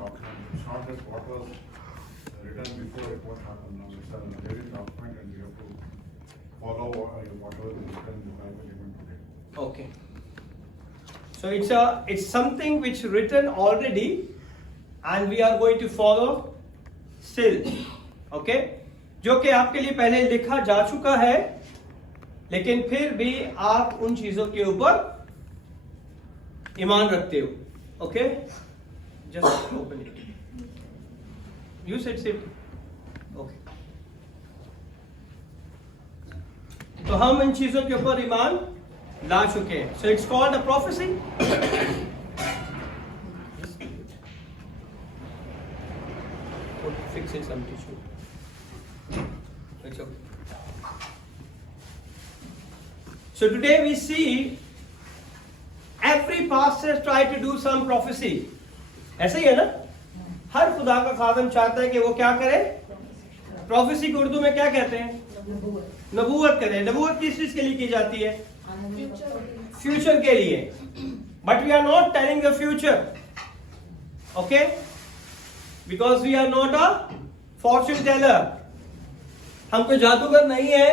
document. It's not just what was written before it, what happened now. It's a living document and we have to follow whatever is written in the Bible even today. Okay. So it's something which written already and we are going to follow still. Okay? जो कि आपके लिए पहले लिखा जा चुका है, लेकिन फिर भी आप उन चीजों के ऊपर ईमान रखते हो. Okay? Just open it. You said sit. Okay. तो हम इन चीजों के ऊपर ईमान ला चुके हैं. So it's called a prophecy. Fixing some tissue. It's okay. So today we see every pastor try to do some prophecy. ऐसा ही है ना? हर खुदा का खादम चाहता है कि वो क्या करे? प्रोफेसी को उर्दू में क्या कहते हैं? नबूवत करे. नबूवत किस चीज के लिए की जाती है? फ्यूचर के लिए. But we are not telling the future. Okay? Because we are not a fortune teller. हम कोई जादूगर नहीं है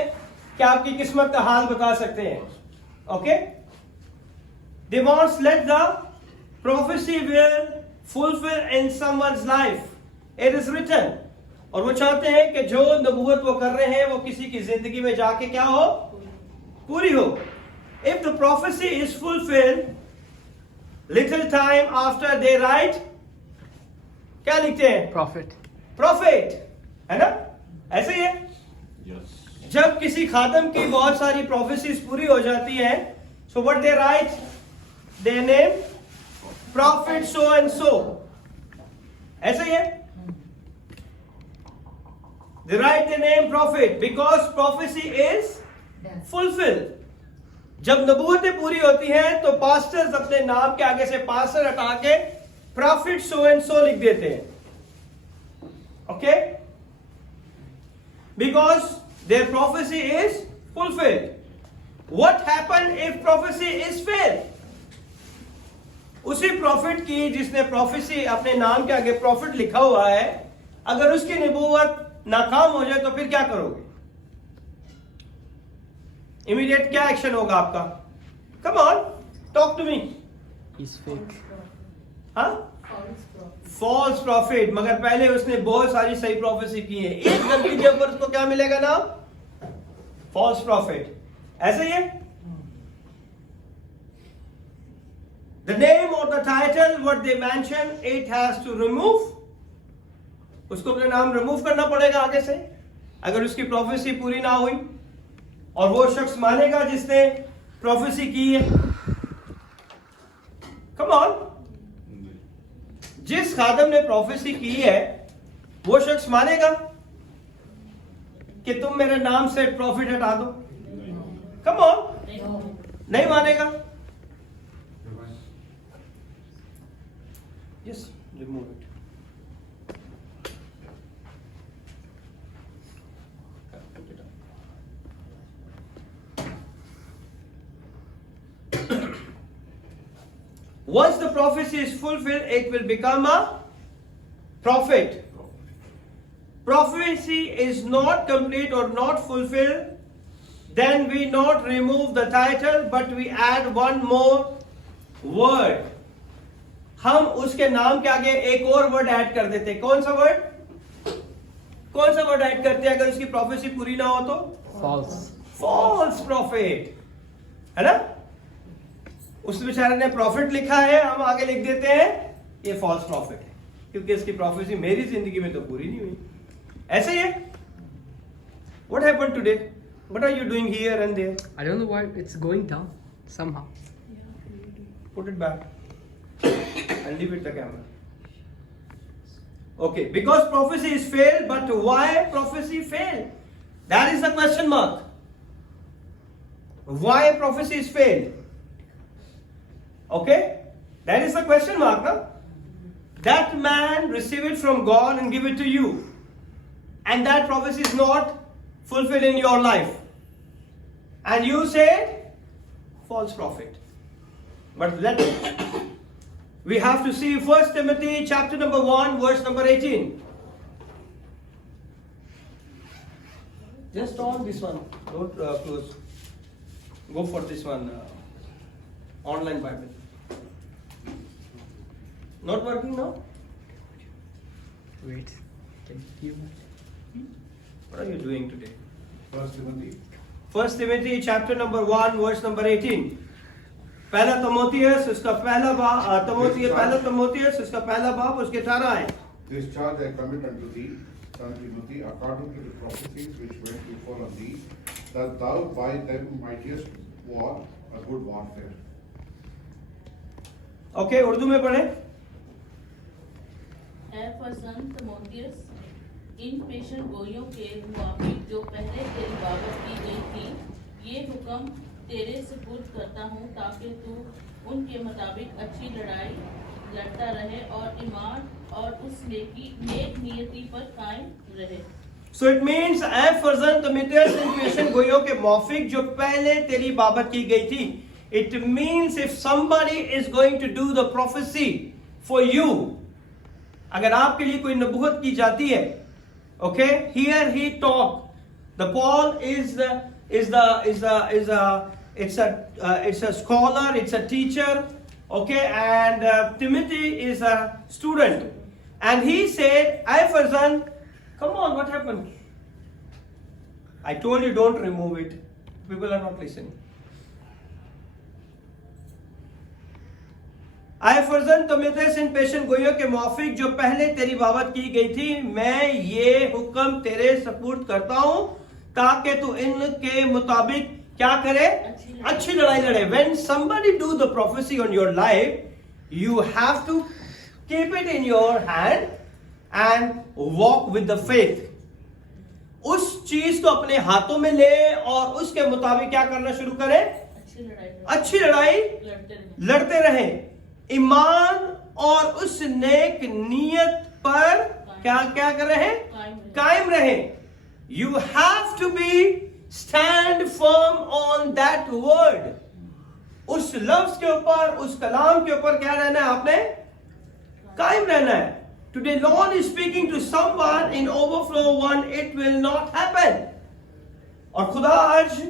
कि आपकी किस्मत का हाल बता सकते हैं. Okay? They want let the prophecy will fulfill in someone's life. It is written. और वो चाहते हैं कि जो नबूवत वो कर रहे हैं वो किसी की जिंदगी में जाके क्या हो? पूरी हो. If the prophecy is fulfilled, little time after they write, क्या लिखते हैं? प्रॉफिट. है ना? ऐसे ही है. Yes. जब किसी खादम की बहुत सारी प्रोफेसीज पूरी हो जाती है, so what they write? They name prophet so and so. ऐसे ही है. They write the name prophet because prophecy is fulfil. जब नबूवतें पूरी होती हैं तो पास्टर्स अपने नाम के आगे से पास्टर हटा के प्रॉफिट सो एंड सो लिख देते हैं. Okay? Because their prophecy is fulfilled. What happen if prophecy is fail? उसी प्रॉफिट की जिसने प्रोफेसी अपने नाम के आगे प्रॉफिट लिखा हुआ है, अगर उसकी नबूवत नाकाम हो जाए तो फिर क्या करोगे? इमीडिएट क्या एक्शन होगा आपका? Come on, talk to me. हाँ? False prophet. मगर पहले उसने बहुत सारी सही प्रोफेसी की है. एक गलती के ऊपर उसको क्या मिलेगा ना? False prophet. ऐसे ही है. द नेम और the title what they mention it has to remove. उसको अपना नाम रिमूव करना पड़ेगा आगे से अगर उसकी प्रोफेसी पूरी ना हुई. और वो शख्स मानेगा जिसने प्रोफेसी की है. Come on. जिस खादम ने प्रोफेसी की है वो शख्स मानेगा कि तुम मेरे नाम से प्रॉफिट हटा दो? Come on. नहीं मानेगा. Yes, remove it. Once the prophecy is fulfilled, it will become a prophet. Prophecy is not complete or not fulfilled, then we not remove the title, but we add one more word. हम उसके नाम के आगे एक और word add कर देते. कौन सा वर्ड? कौन सा वर्ड ऐड करते हैं अगर उसकी प्रोफेसी पूरी ना हो तो? False prophet. है ना? उस बेचारे ने प्रॉफिट लिखा है, हम आगे लिख देते हैं ये फॉल्स प्रॉफिट है क्योंकि इसकी प्रोफेसी मेरी जिंदगी में तो पूरी नहीं हुई. ऐसे ही है. What happened today? What are you doing here and there? I don't know why it's going down somehow. Put it back. And leave it the camera. Okay, because prophecy is failed, but why prophecy failed? That is the question mark. Why prophecy is failed? Okay, that is the question mark, no? That man receive it from God and give it to you, and that prophecy is not fulfilled in your life, and you say false prophet. But We have to see 1 Timothy chapter number 1 verse number 18. Just on this one, don't close. Go for this one, online Bible. Not working now? Wait. Can you? What are you doing today? First Timothy. 1 Timothy chapter number 1 verse number 18. पहला तमोथियस उसका पहला तमोथियस उसका पहला बाब उसके 18 है. This charge I commit unto thee, son Timothy, according to the prophecies which went before on thee, that thou by them mightest war a good warfare. Okay, Urdu में पढ़े. एफसन तिमोथियस, इन पेशन गोइयों के मुआफिक जो पहले तेरी बाबत की गई थी, ये हुक्म तेरे सुपुर्द करता हूँ ताकि तू उनके मुताबिक अच्छी लड़ाई लड़ता रहे और ईमान और उस नेक नियति पर कायम रहे. So it means एफसन तिमोथियस इन पेशन गोइयों के मुआफिक जो पहले तेरी बाबत की गई थी. It means if somebody is going to do the prophecy for you, अगर आपके लिए कोई नबूवत की जाती है, okay, here he talk. The Paul it's a scholar, it's a teacher, okay, and Timothy is a student, and he said, Ephesians, come on, what happened? I told you don't remove it. People are not listening. एफसन Timothy इन पेशन गोइयों के मुआफिक जो पहले तेरी बाबत की गई थी, मैं ये हुक्म तेरे सपुर्द करता हूं ताकि तू इनके मुताबिक क्या करे, अच्छी लड़ाई लड़े. When somebody do the prophecy on your life, you have to keep it in your hand and walk with the faith. उस चीज को अपने हाथों में ले और उसके मुताबिक क्या करना शुरू करे, अच्छी लड़ाई लड़ते रहे. ईमान और उस नेक नियत पर क्या क्या कर रहे, कायम रहे. You have to be stand firm on that word. उस लफ्ज के ऊपर, उस कलाम के ऊपर क्या रहना है, आपने कायम रहना है. Today Lord is speaking to someone in overflow 1, it will not happen. और खुदा आज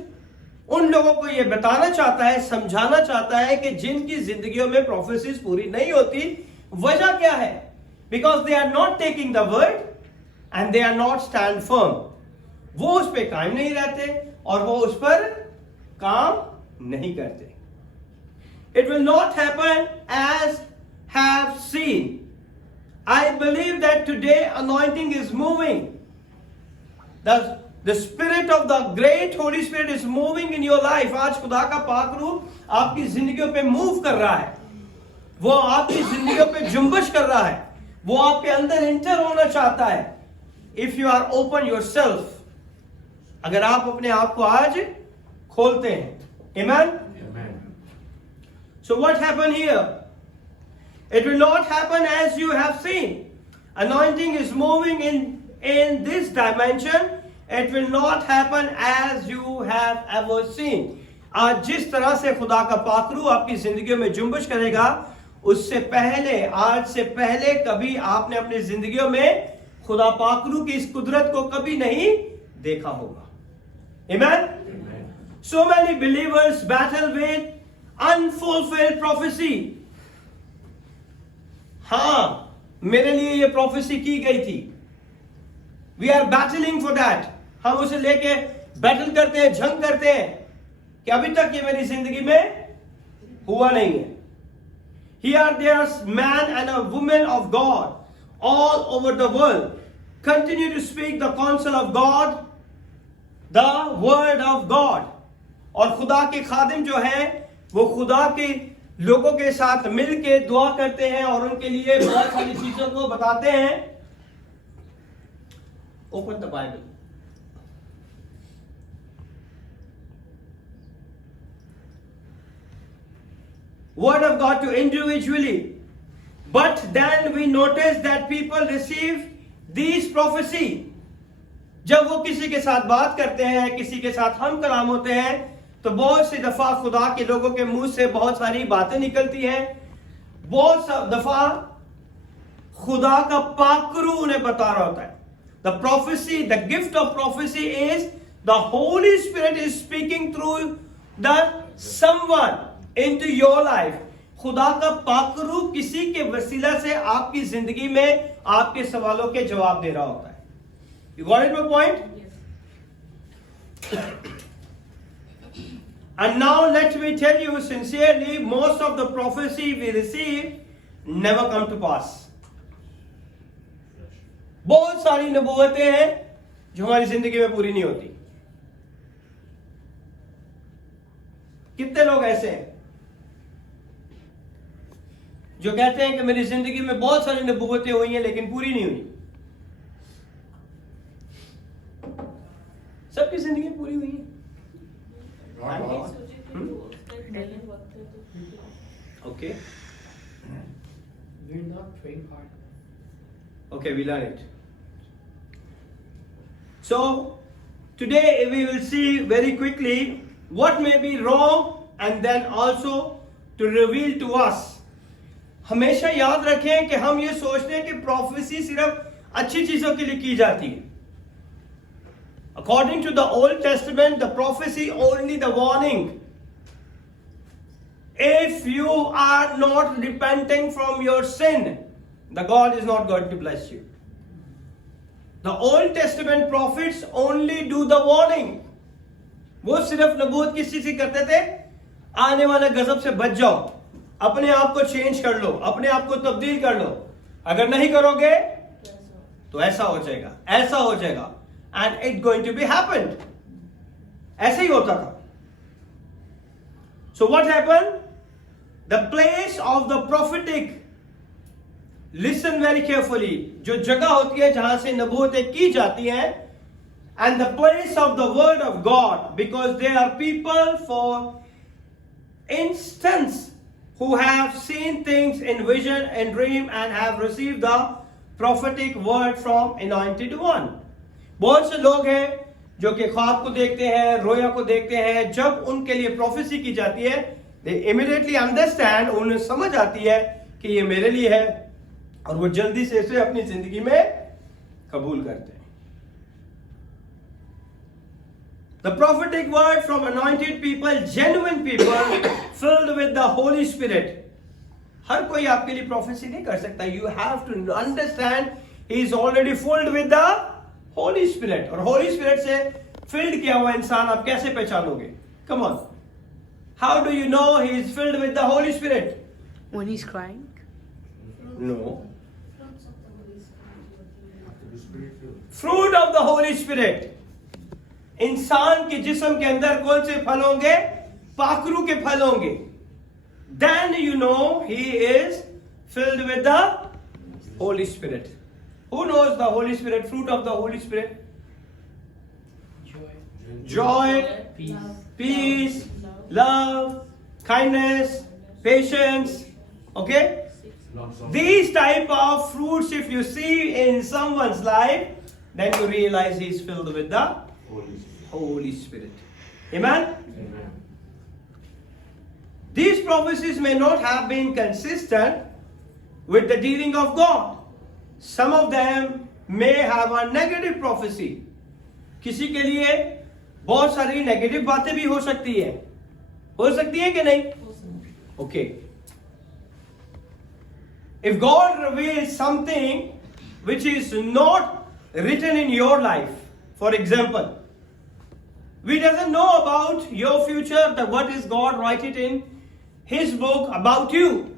उन लोगों को ये बताना चाहता है, समझाना चाहता है कि जिनकी जिंदगियों में प्रोफेसीज पूरी नहीं होती, वजह क्या है? Because they are not taking the word and they are not stand firm. वो उस पे कायम नहीं रहते और वो उस पर काम नहीं करते. It will not happen as have seen. I believe that today anointing is moving. The spirit of the great Holy Spirit is moving in your life. आज खुदा का पाक रूह आपकी जिंदगियों पे मूव कर रहा है. वो आपकी जिंदगियों पे जुम्बश कर रहा है. वो आपके अंदर इंटर होना चाहता है. If you are open yourself, अगर आप अपने आप को आज खोलते हैं. Amen? Amen. So what happened here? It will not happen as you have seen. Anointing is moving in this dimension. It will not happen as you have ever seen. आज जिस तरह से खुदा का पाकरू आपकी जिंदगियों में जुम्बश करेगा, उससे पहले, आज से पहले कभी आपने अपनी जिंदगियों में खुदा पाकरू की इस कुदरत को कभी नहीं देखा होगा. Amen? Amen. So many believers battle with unfulfilled prophecy. हाँ, मेरे लिए ये प्रोफेसी की गई थी. We are battling for that. हम उसे लेके बैटल करते हैं, जंग करते हैं कि अभी तक ये मेरी जिंदगी में हुआ नहीं है. Here there's man and a woman of God all over the world continue to speak the counsel of God, the word of God. और खुदा के खादिम जो हैं वो खुदा के लोगों के साथ मिलके दुआ करते हैं और उनके लिए बहुत सारी चीजों को बताते हैं. Open the Bible. Word of God to individually. But then we notice that people receive these prophecy. जब वो किसी के साथ बात करते हैं, किसी के साथ हम कलाम होते हैं, तो बहुत सी दफा खुदा के लोगों के मुंह से बहुत सारी बातें निकलती हैं. बहुत सा दफा खुदा का पाकरू उन्हें बता रहा होता है. The prophecy, the gift of prophecy is the Holi spirit is speaking through the someone into your life. खुदा का पाकरू किसी के वसीला से आपकी जिंदगी में आपके सवालों के जवाब दे रहा होता है. You got it my point? And now let me tell you sincerely, most of the prophecy we receive never come to pass. बहुत सारी नबूवतें हैं जो हमारी जिंदगी में पूरी नहीं होती. कितने लोग ऐसे हैं जो कहते हैं कि मेरी जिंदगी में बहुत सारी नबूवतें हुई हैं लेकिन पूरी नहीं हुई? सबकी जिंदगी पूरी हुई है. Okay. We're not praying hard. Okay, we learn it. So, today we will see very quickly what may be wrong and then also to reveal to us. हमेशा याद रखें कि हम ये सोचते हैं कि प्रोफेसी सिर्फ अच्छी चीजों के लिए की जाती है. According to the Old Testament, the prophecy only the warning. If you are not repenting from your sin, the God is not going to bless you. The Old Testament prophets only do the warning. वो सिर्फ नबूवत किस चीज की करते थे? आने वाले गजब से बच जाओ, अपने आप को चेंज कर लो, अपने आप को तब्दील कर लो. अगर नहीं करोगे तो ऐसा हो जाएगा, ऐसा हो जाएगा, and it's going to be happened. ऐसे ही होता था. So what happened? The place of the prophetic, listen very carefully, जो जगह होती है जहां से नबूवतें की जाती हैं, and the place of the word of God, because there are people, for instance, who have seen things in vision and dream and have received the prophetic word from anointed one. बहुत से लोग हैं जो कि ख्वाब को देखते हैं, रोया को देखते हैं. जब उनके लिए प्रोफेसी की जाती है, they immediately understand, उन्हें समझ आती है कि ये मेरे लिए है, और वो जल्दी से इसे अपनी जिंदगी में कबूल करते हैं. The prophetic word from anointed people, genuine people filled with the Holy Spirit. हर कोई आपके लिए प्रोफेसी नहीं कर सकता. You have to understand he is already filled with the Holy Spirit. और Holy Spirit से filled किया हुआ इंसान आप कैसे पहचानोगे? Come on. How do you know he is filled with the Holy Spirit? When he's crying? No. Fruit of the Holy Spirit. इंसान के जिस्म के अंदर कौन से फल होंगे? पाखरू के फल होंगे. Then you know he is filled with the Holy Spirit. Who knows the Holy Spirit? Fruit of the Holy Spirit? Joy, peace, love, kindness, patience. Okay? These type of fruits, if you see in someone's life, then you realize he is filled with the Holy Spirit. Amen? These prophecies may not have been consistent with the dealing of God. Some of them may have a negative prophecy. किसी के लिए बहुत सारी negative बातें भी हो सकती है. हो सकती है कि नहीं? Okay. If God reveals something which is not written in your life, for example, we doesn't know about your future, that what is God write it in His book about you.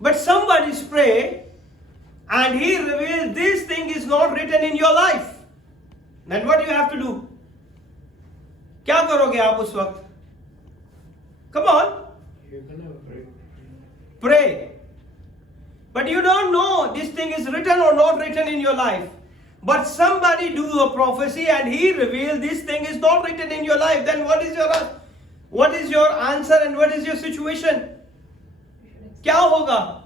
But somebody's pray and he reveals this thing is not written in your life. Then what do you have to do? क्या करोगे आप उस वक्त? Come on. You're gonna pray. Pray. But you don't know this thing is written or not written in your life. But somebody do a prophecy and he revealed this thing is not written in your life. Then what is your answer and what is your situation? क्या होगा?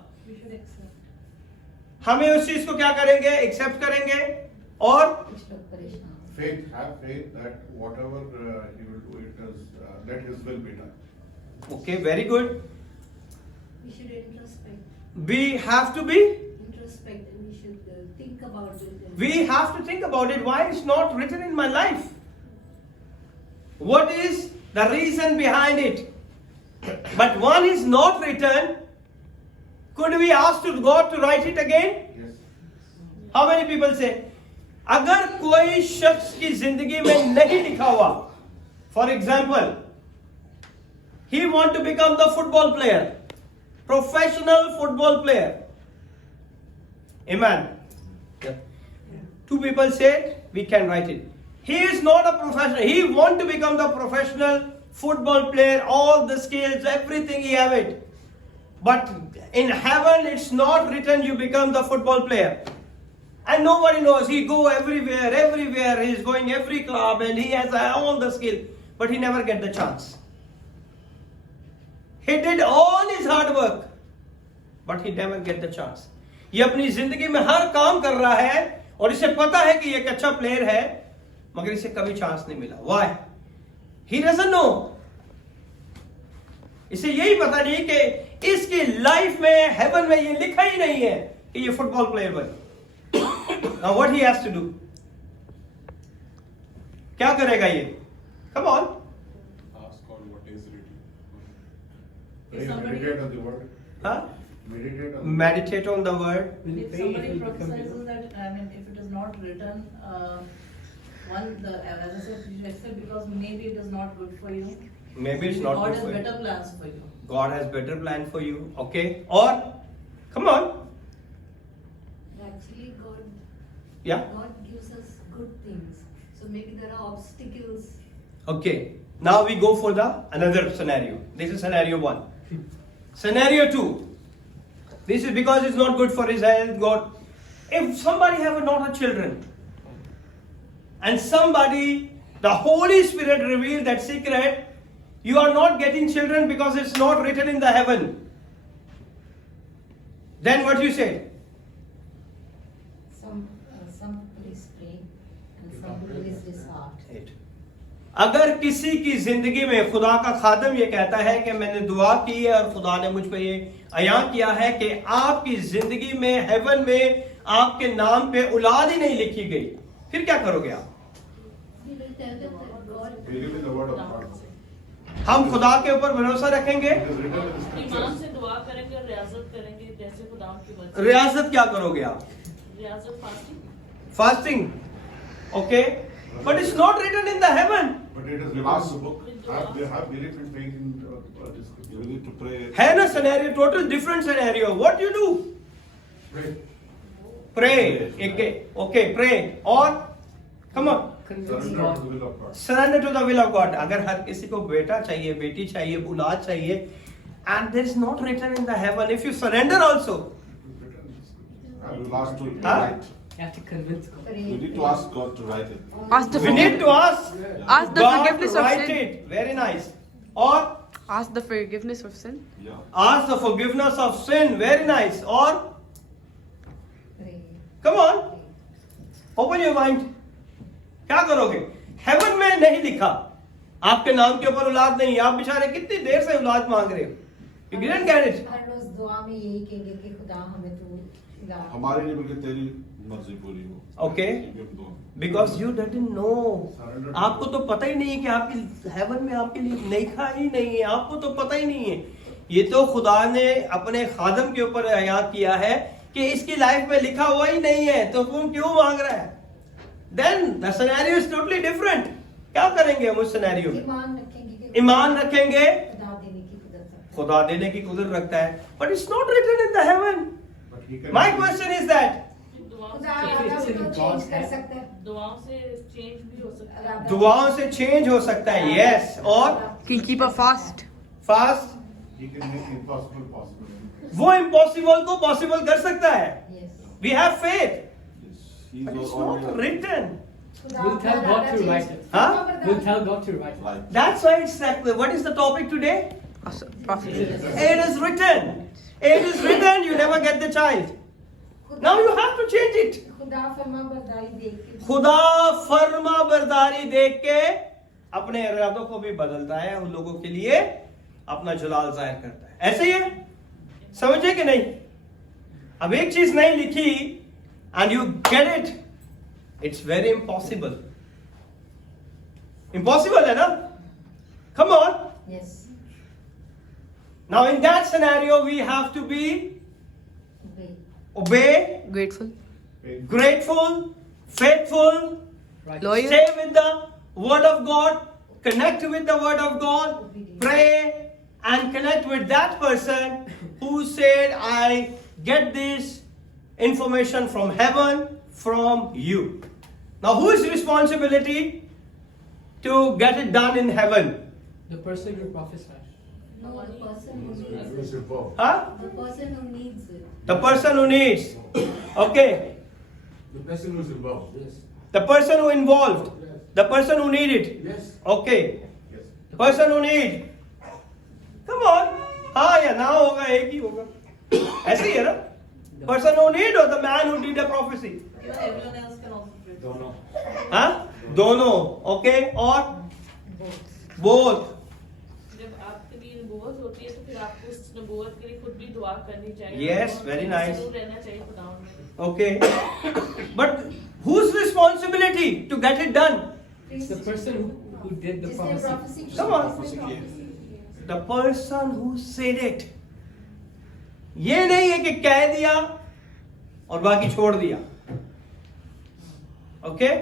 हमें उस चीज को क्या करेंगे? Accept करेंगे और have faith that whatever he will do, it is let his will be done. Okay, very good. We should introspect. We have to be, Introspect, and we should think about it. and- we have to think about it. Why it's not written in my life? What is the reason behind it? But one is not written. Could we ask to God to write it again? Yes. How many people say, अगर कोई शख्स की जिंदगी में नहीं लिखा हुआ, for example, he want to become the football player, professional football player. Amen. Two people said we can write it. He is not a professional. He want to become the professional football player, all the skills, everything he have it. But in heaven, it's not written you become the football player. And nobody knows. He go everywhere. He's going every club and he has all the skill. But he never get the chance. He did all his hard work. But he never get the chance. ये अपनी जिंदगी में हर काम कर रहा है और इसे पता है कि ये एक अच्छा प्लेयर है, मगर इसे कभी चांस नहीं मिला. Why? He doesn't know. इसे यही पता नहीं कि इसकी लाइफ में, हेवन में ये लिखा ही नहीं है कि ये फुटबॉल प्लेयर बने. Now what he has to do? क्या करेगा ये? Come on. Ask God what is written. Pray, Somebody- meditate on the word. Huh? Meditate on Meditate on the word. Will you If pray somebody it will become prophesies better? that, I mean, if it is not written, as I said, you should accept because maybe it is not good for you. Maybe it's not God good has for you. better plans for you. God has better plan for you. Okay? Or, come on. Actually, Yeah? God gives us good things. So maybe there are obstacles. Okay. Now we go for the another scenario. This is scenario 1. Scenario 2. This is because it's not good for his health. God, if somebody have not a children, and somebody, the Holy Spirit revealed that secret, you are not getting children because it's not written in the heaven. Then what you say? Somebody is praying and somebody is disheartened. अगर किसी की जिंदगी में खुदा का खादम ये कहता है कि मैंने दुआ की है और खुदा ने मुझ पे ये अयां किया है कि आपकी जिंदगी में, हेवन में आपके नाम पे औलाद ही नहीं लिखी गई, फिर क्या करोगे आप? We will tell them that God believe in the word of God. हम खुदा के ऊपर भरोसा रखेंगे. It is written in the Iman scriptures. से दुआ करेंगे और रियाजत करेंगे जैसे खुदा की मर्जी. रियासत क्या करोगे आप? रियाजत fasting. Fasting. Okay, but it's not written in the heaven. But it is Pass written. the book. Have belief and faith in this You scripture. need to pray. है ना scenario, total different scenario. What you do? Pray. Pray. Okay, pray. और come on, Convince Surrender God. to the will of God. Surrender to the will of God. अगर हर किसी को बेटा चाहिए, बेटी चाहिए, औलाद चाहिए, and there is not written in the heaven, if you surrender also, It is written in the scriptures. I will ask to Huh? write. You have to convince God. pray. You need to ask God to write it. Ask the we need to ask Ask the God to forgiveness of write sin. it. Very nice. Or Ask the forgiveness of sin. Yeah. ask the forgiveness of sin. Very nice. Or Pray. come on, open your mind. क्या करोगे? Haven में नहीं लिखा, आपके नाम के ऊपर औलाद नहीं. आप बेचारे कितनी देर से औलाद मांग रहे हो. You didn't get it. हर रोज दुआ में यही कहेंगे कि खुदा हमें तू ला. हमारे लिए बल्कि तेरी मर्जी पूरी हो. Okay. ये हम दुआ. Because you didn't know. Surrender. आपको तो पता ही नहीं है कि आपकी हेवन में आपके लिए लिखा ही नहीं है. आपको तो पता ही नहीं है. ये तो खुदा ने अपने खादम के ऊपर याद किया है कि इसकी लाइफ में लिखा हुआ ही नहीं है, तो तुम क्यों मांग रहा है? Then the scenario is totally different. क्या करेंगे हम उस सिनेरियो में? ईमान रखेंगे कि ईमान रखेंगे, खुदा देने की कुदरत है. खुदा देने की कुदरत रखता है. But it's not written in the heaven. But he can. My question is that दुआओं खुदा से अगर It's in उसको God's चेंज कर hand. सकता है. दुआओं से चेंज भी हो सकता है. अगर- दुआओं से चेंज हो सकता है. Yes. और Can keep a fast. Fast, He can make impossible possible. वो इम्पॉसिबल को पॉसिबल कर सकता है. Yes. We have faith. Yes. He's But it's all not written. खुदा We'll tell अपना God Raja to change- write it. Huh? We'll tell God to write it. Right. That's why it's like, what is the topic today? Prophecy. It is written. It is written, you never get the child. खुदा- Now you have to change it. खुदा फरमा बरदारी देख के खुदा फर्मा बरदारी देख के अपने इरादों को भी बदलता है, उन लोगों के लिए अपना जलाल जाहिर करता है. ऐसे ही है. समझे कि नहीं? अब एक चीज नहीं लिखी and you get it, it's very impossible. Impossible है ना? Come on. Yes. Now in that scenario we have to be obey, Grateful. grateful, faithful, Right. Loyal. stay with the word of God, connect with the word of God, pray and connect with that person who said, I get this information from heaven, from you. Now whose responsibility to get it done in heaven? The person who prophesies. No, the person who needs Who's it. involved? Huh? The person who needs it. The person who needs. Okay. The person who's involved. Yes. The person who involved. The person who need it. Yes. Okay. Yes. Person who need. Come on. हाँ या ना होगा, एक ही होगा. ऐसे ही है ना? Person who need or the man who did a prophecy? Everyone else can also pray. Don't know. हाँ? दोनों. Okay. और both. जब आपके लिए नबूवत होती है तो फिर आपको उस नबूवत के लिए खुद भी दुआ करनी चाहिए. Yes, और very nice. जरूर रहना चाहिए खुदावंद में. Okay. But whose responsibility to get it done? It's the person who did the जिसने prophecy. prophecy की. Come on. जिसने prophecy की. The person who said it. ये नहीं है कि कह दिया और बाकी छोड़ दिया. Okay?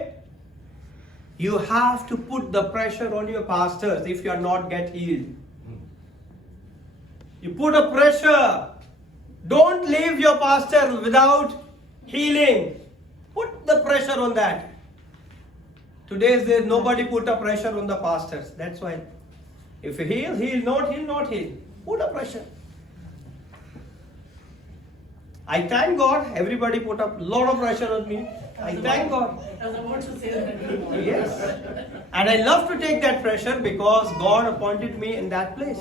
You have to put the pressure on your pastors if you are not get healed. You put a pressure. Don't leave your pastor without healing. Put the pressure on that. Today's days nobody put a pressure on the pastors. That's why. If you heal, heal. Not heal, not heal. Put a pressure. I thank God. Everybody put a lot of pressure on me. I thank God. I was about to say that. Yes. And I love to take that pressure because God appointed me in that place.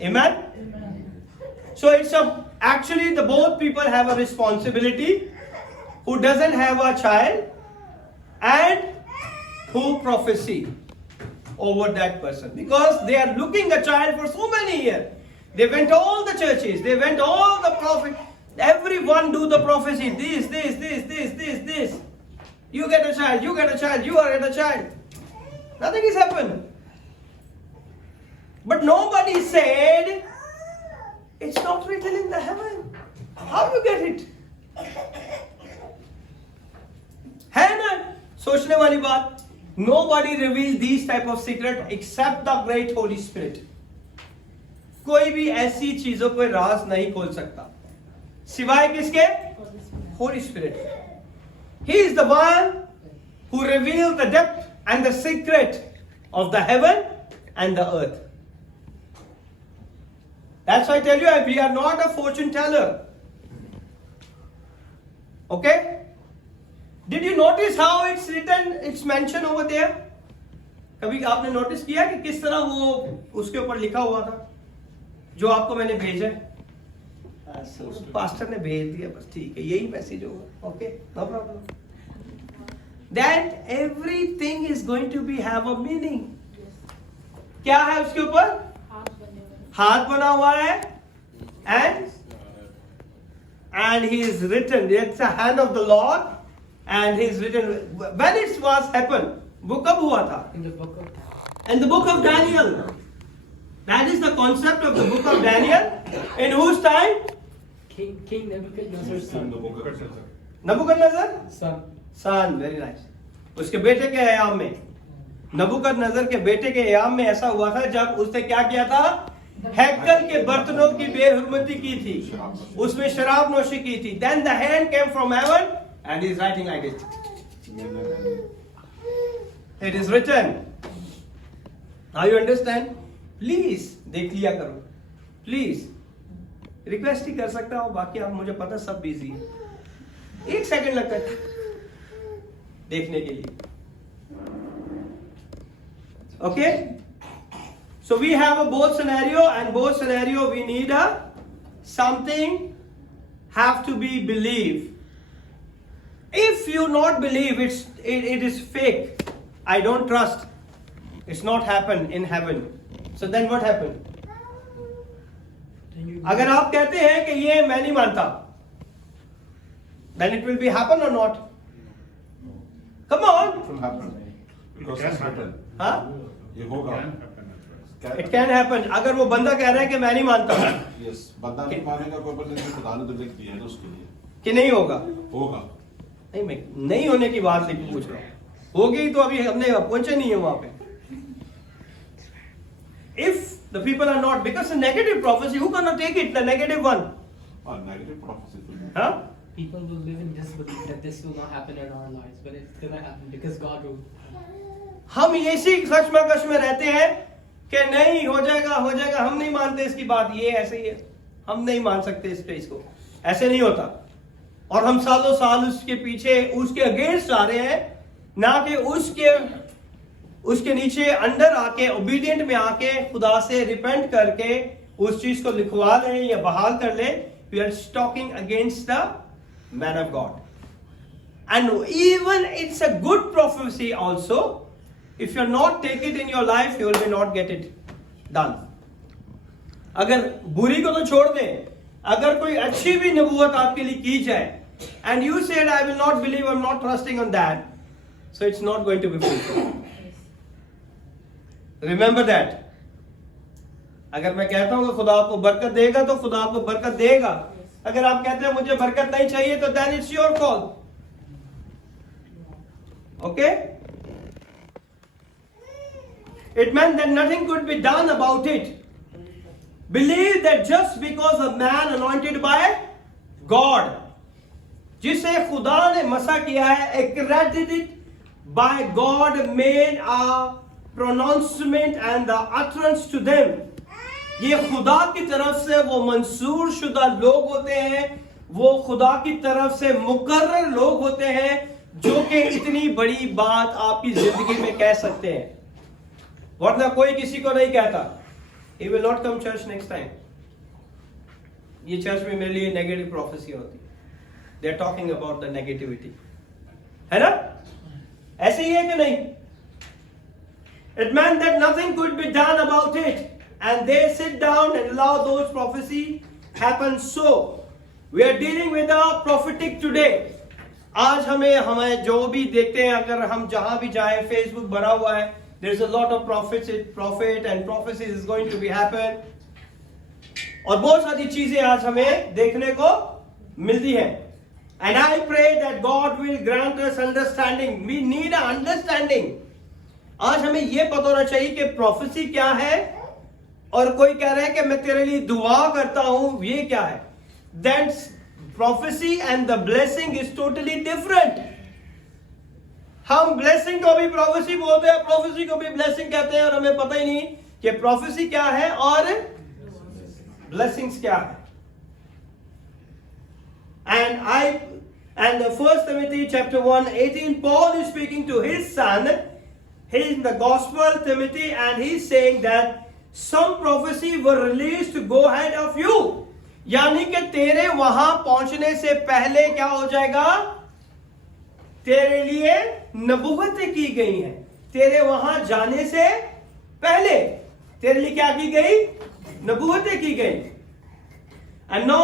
Amen? So it's actually the both people have a responsibility. Who doesn't have a child and who prophesy over that person. Because they are looking a child for so many years. They went all the churches. They went all the prophets. Everyone do the prophecy. This. You get a child. You get a child. You are get a child. Nothing has happened. But nobody said, it's not written in the heaven. How you get it? है ना सोचने वाली बात. Nobody revealed these type of secret except the great Holy Spirit. कोई भी ऐसी चीजों को राज नहीं खोल सकता सिवाय किसके? Holy Spirit. He is the one who revealed the depth and the secret of the heaven and the earth. That's why I tell you, we are not a fortune teller. Okay? Did you notice how it's written, it's mentioned over there? कभी आपने notice किया कि किस तरह वो उसके ऊपर लिखा हुआ था जो आपको मैंने भेजा? पास्टर ने भेज दिया, बस ठीक है, यही मैसेज होगा. Okay, no problem. That everything is going to be have a meaning. क्या है उसके ऊपर? हाथ बना हुआ है and he is written. It's the hand of the Lord and he is written. When it was happened, वो कब हुआ था? In the book of In the book of Daniel. That is the concept of the book of Daniel. In whose time? King Nebuchadnezzar's son. Nebuchadnezzar Son. Son. Very nice. उसके बेटे के अयाम में, नबूकदनेस्सर के बेटे के अयाम में ऐसा हुआ था जब उसने क्या किया था? हैकल के बर्तनों की बेहुरमती की थी, उसमें शराब नोशी की थी. Then the hand came from heaven and he is writing like this. It is written. Now you understand? Please देख लिया करो. Please. रिक्वेस्ट ही कर सकता हूँ, बाकी आप मुझे पता सब बिजी है. 1 सेकंड लगता है देखने के लिए. Okay? So we have a both scenario, and both scenario we need a something have to be believed. If you not believe it is fake, I don't trust, it's not happen in heaven. So then what happened? And you अगर आप कहते हैं कि ये मैं नहीं मानता, then it will be happen or not? Come on. It will happen. Because It it's can written. हाँ? ये होगा. Can happen as well. Can- It can happen. अगर वो बंदा कह रहा है कि मैं नहीं मानता Yes. बंदा नहीं मानेगा कोई पर लेकिन खुदा ने तो लिख दिया है ना उसके लिए. कि नहीं होगा, होगा. नहीं मैं नहीं होने की बात नहीं पूछ रहा हूं, होगी तो अभी हमने पहुंचे नहीं है वहां पे. If the people are not, because a negative prophecy, who cannot take it, the negative one? और negative prophecy will be. Huh? people will live in disbelief that this will not happen in our lives, but it's gonna happen because God will. हम इसी कश्मकश में रहते हैं कि नहीं हो जाएगा, हम नहीं मानते इसकी बात, ये ऐसे ही है, हम नहीं मान सकते इस पे, इसको ऐसे नहीं होता. और हम सालों साल उसके पीछे, उसके अगेंस्ट आ रहे हैं, ना कि उसके नीचे अंडर आके, ओबीडिएंट में आके खुदा से रिपेंट करके उस चीज को लिखवा लें या बहाल कर लें. We are talking against the man of God. And even it's a good prophecy also, if you're not take it in your life, you will not get it done. अगर बुरी को तो छोड़ दें, अगर कोई अच्छी भी नबूवत आपके लिए की जाए, and you said I will not believe, I'm not trusting on that, so it's not going to be fulfilled. Remember that. अगर मैं कहता हूं कि खुदा आपको बरकत देगा तो खुदा आपको बरकत देगा. अगर आप कहते हैं मुझे बरकत नहीं चाहिए तो then it's your call. Okay? It meant that nothing could be done about it. Believe that just because a man anointed by God, जिसे खुदा ने मसा किया है, accredited by God, made a pronouncement and the utterance to them. ये खुदा की तरफ से वो मंसूर शुदा लोग होते हैं, वो खुदा की तरफ से मुकर्रर लोग होते हैं जो कि इतनी बड़ी बात आपकी जिंदगी में कह सकते हैं. वरना कोई किसी को नहीं कहता. He will not come church next time. ये चर्च में मेरे लिए नेगेटिव प्रोफेसी होती है. They are talking about the negativity. है ना? ऐसे ही है कि नहीं? It meant that nothing could be done about it, and they sit down and allow those prophecy happen. So we are dealing with a prophetic today. आज हमें जो भी देखते हैं, अगर हम जहां भी जाएं, फेसबुक भरा हुआ है, there is a lot of prophet and prophecies is going to be happen. और बहुत सारी चीजें आज हमें देखने को मिलती हैं. And I pray that God will grant us understanding. We need an understanding. आज हमें ये पता होना चाहिए कि prophecy क्या है, और कोई कह रहा है कि मैं तेरे लिए दुआ करता हूं, ये क्या है? That's prophecy and the blessing is totally different. हम blessing को भी prophecy बोलते हैं, prophecy को भी blessing कहते हैं, और हमें पता ही नहीं कि prophecy क्या है और blessings क्या है. And the 1 Timothy chapter 1:18, Paul is speaking to his son. He's in the gospel, Timothy, and he's saying that some prophecy were released to go ahead of you. यानी कि तेरे वहां पहुंचने से पहले क्या हो जाएगा? तेरे लिए नबूवतें की गई हैं. तेरे वहां जाने से पहले तेरे लिए क्या की गई? नबूवतें की गई. And now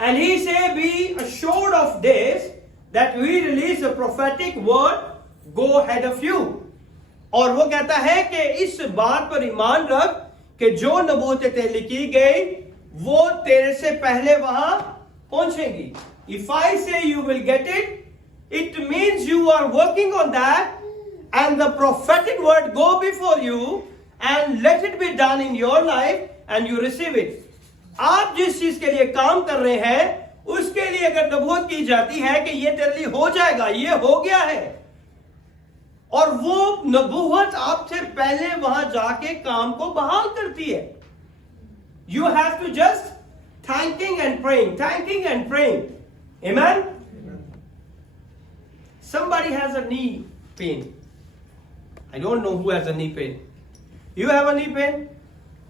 and he say, be assured of this, that we release a prophetic word, go ahead of you. और वो कहता है कि इस बात पर ईमान रख कि जो नबूवतें तेरे लिए की गई वो तेरे से पहले वहां पहुंचेंगी. If I say you will get it, it means you are working on that, and the prophetic word go before you and let it be done in your life and you receive it. आप जिस चीज के लिए काम कर रहे हैं उसके लिए अगर नबूवत की जाती है कि ये तेरे लिए हो जाएगा, ये हो गया है, और वो नबूवत आपसे पहले वहां जाके काम को बहाल करती है. You have to just thanking and praying. Amen? Somebody has a knee pain. I don't know who has a knee pain. You have a knee pain?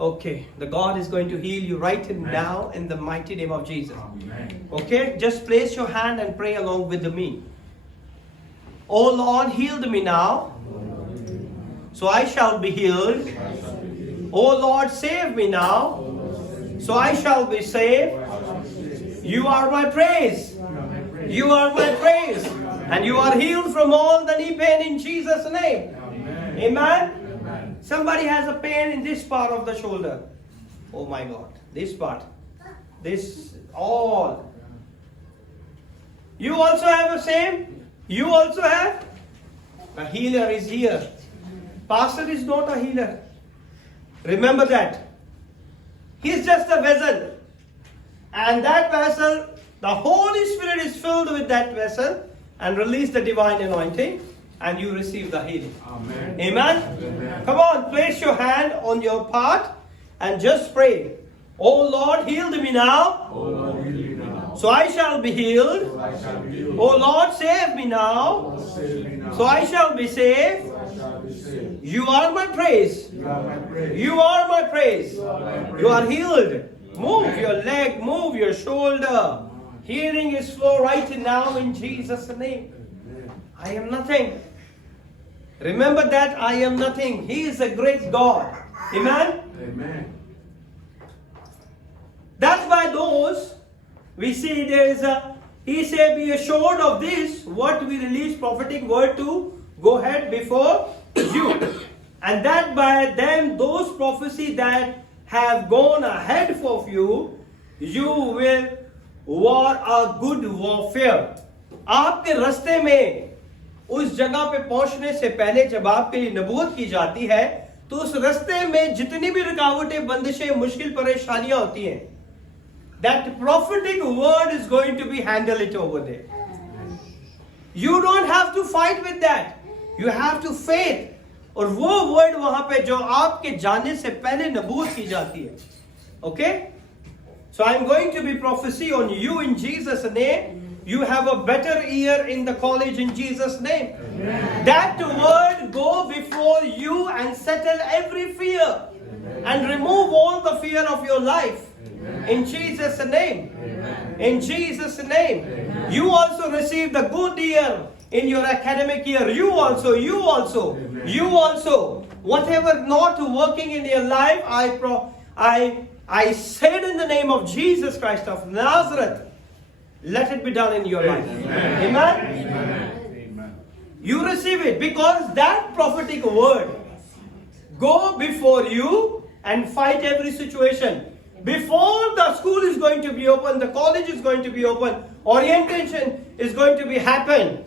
Okay, the God is going to heal you right now in the mighty name of Jesus. Amen. Okay, just place your hand and pray along with me. Oh Lord, heal me now, so I shall be healed. O Lord, save me now, so I shall be saved. You are my praise. You are my praise. And you are healed from all the knee pain in Jesus' name. Amen. Somebody has a pain in this part of the shoulder. Oh my God. This part. This all. You also have the same? You also have? A healer is here. Pastor is not a healer. Remember that. He is just a vessel. And that vessel, the Holy Spirit is filled with that vessel and release the divine anointing and you receive the healing. Amen. Amen? Amen. Come on, place your hand on your part and just pray. Oh Lord, heal me now. Oh Lord, heal me now. So I shall be healed. I shall be healed. Oh Lord, save me now. Save me now. So I shall be saved. I shall be saved. You are my praise. You are my praise. You are my praise. You are my praise. You are healed. Move your leg, move your shoulder. Healing is flow right now in Jesus' name. I am nothing. Remember that I am nothing. He is a great God. Amen? Amen. That's why those we see there is a, he said, be assured of this, what we release prophetic word to go ahead before you. And that by them, those prophecy that have gone ahead of you, you will war a good warfare. आपके रास्ते में उस जगह पे पहुंचने से पहले जब आपके लिए नबूवत की जाती है तो उस रास्ते में जितनी भी रुकावटें, बंदिशें, मुश्किल परेशानियां होती हैं, that prophetic word is going to be handle it over there. You don't have to fight with that. You have to faith. और वो वर्ड वहां पे जो आपके जाने से पहले नबूवत की जाती है. Okay? So I'm going to be prophecy on you in Jesus' name. You have a better year in the college in Jesus' name. Amen. That word go before you and settle every fear. Amen. And remove all the fear of your life. Amen. In Jesus' name. Amen. In Jesus' name. Amen. You also receive the good year in your academic year. You also. Amen. You also. Whatever not working in your life, I said in the name of Jesus Christ of Nazareth, let it be done in your life. Amen. Amen. Amen. You receive it because that prophetic word go before you and fight every situation. Before the school is going to be open, the college is going to be open, orientation is going to be happen.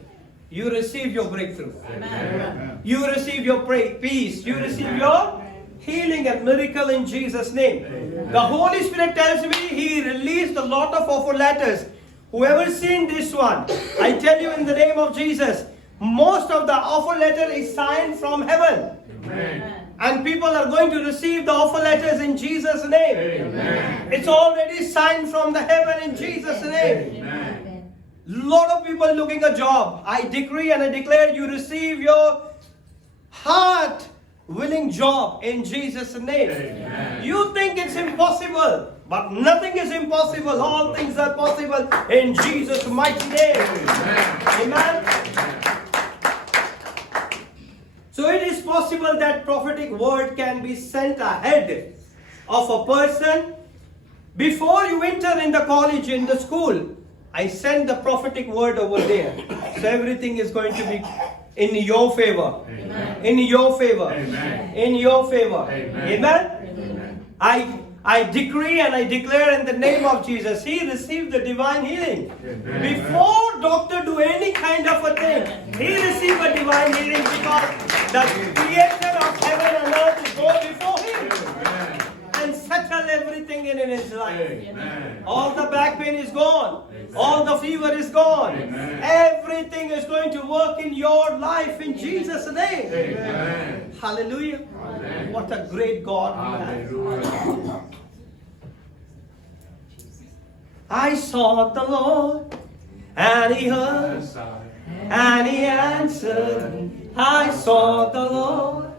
You receive your breakthrough. Amen. You receive your peace. You receive your healing and miracle in Jesus' name. Amen. The Holy Spirit tells me He released a lot of offer letters. Whoever seen this one, I tell you in the name of Jesus, most of the offer letter is signed from heaven. Amen. And people are going to receive the offer letters in Jesus' name. Amen. It's already signed from the heaven in Jesus' name. Amen. Lot of people looking a job. I decree and I declare you receive your heart willing job in Jesus' name. Amen. You think it's impossible, but nothing is impossible. All things are possible in Jesus' mighty name. Amen. So it is possible that prophetic word can be sent ahead of a person. Before you enter in the college, in the school, I send the prophetic word over there. So everything is going to be in your favor. Amen. In your favor. Amen. In your favor. Amen. Amen. I decree and I declare in the name of Jesus, he received the divine healing. Amen. Before doctor do any kind of a thing, he received a divine healing because the creator of heaven and earth is go before him Amen. and settle everything in his life. Amen. All the back pain is gone. Amen. All the fever is gone. Amen. Everything is going to work in your life in Jesus' name. Amen. Hallelujah. Amen. What a great God we have. Hallelujah. I sought the Lord, and He heard, and He answered. I sought the Lord,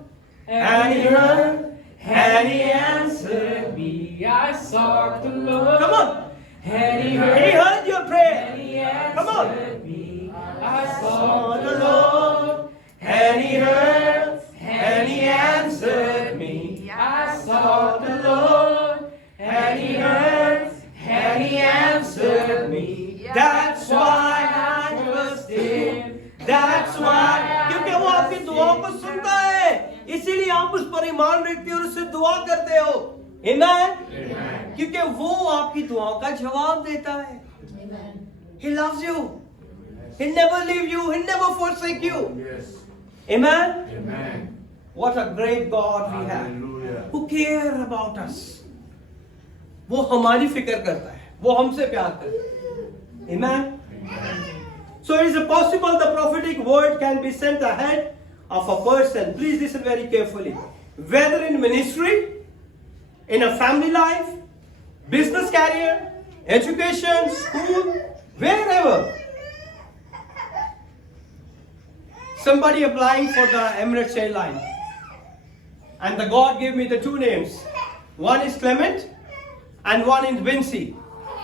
and He heard, and He answered me. I sought the Lord. Come on. And He He heard. heard your And prayer. He Come on. answered me. I Sought sought the the Lord, Lord. and He heard, and He answered me. I sought me. That's why I trust Him. That's why. क्योंकि वो आपकी दुआओं को सुनता है, इसीलिए आप उस पर ईमान रखते हो और उससे दुआ करते हो. Amen. क्योंकि वो आपकी दुआओं का जवाब देता है. He loves you. He'll never leave you. He'll never forsake you. Amen. What a great God we have. Who care about us. वो हमारी फिक्र करता है, वो हमसे प्यार करता है. Amen. So it is possible the prophetic word can be sent ahead of a person. Please listen very carefully. Whether in ministry, in a family life, business career, education, school, wherever. Somebody applying for the Emirates Airline, and the God gave me the two names. One is Clement and one is Vinci.